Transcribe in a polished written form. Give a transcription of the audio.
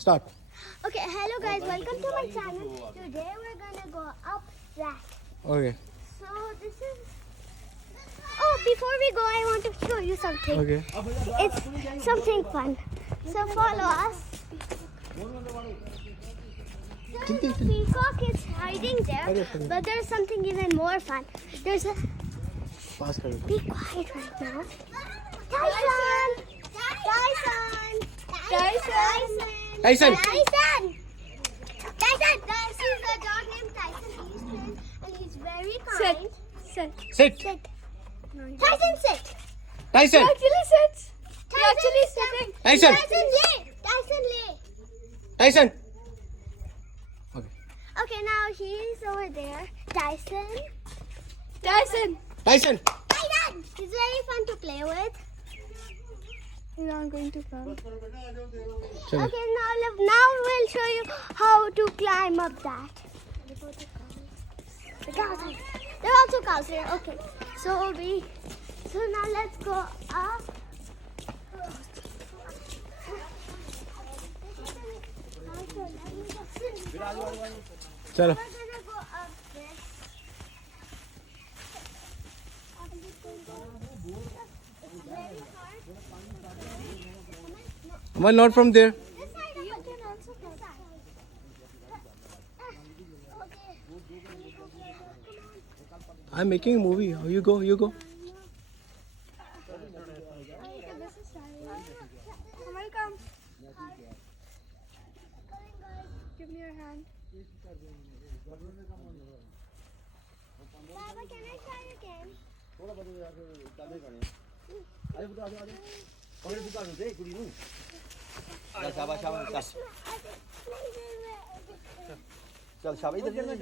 Start. Okay, hello guys, welcome to my channel. Today we're gonna go up that. Okay. So this is. Oh, before we go, I want to show you something. Okay. It's something fun. So follow us. The peacock is hiding there, but there's something even more fun. There's a. Pass karo. Be quiet right now. Tyson! Tyson! Tyson! Tyson. Tyson! Tyson! Tyson is a dog named Tyson. He's thin and he's very kind. Sit. Sit. Sit. Tyson, sit. Tyson. Actually sits. He actually sitting. Tyson. Tyson, lay. Tyson, lay. Tyson. Okay. Okay, now he's over there. Tyson. Tyson. Tyson. Tyson! He's very fun to play with. He's not going to come. Chalo. Okay, now we'll show you how to climb up that. The cows. There are also cows here. Okay, so now let's go up. Chalo. We're gonna go up this. It's very hard. Well, not from there. This side of it can also go. This side. Okay. I'm making a movie. You go. You go. Kamal, come. Give me your hand. Baba, can I try again? शाबाश शाबाश चल शाबाश इधर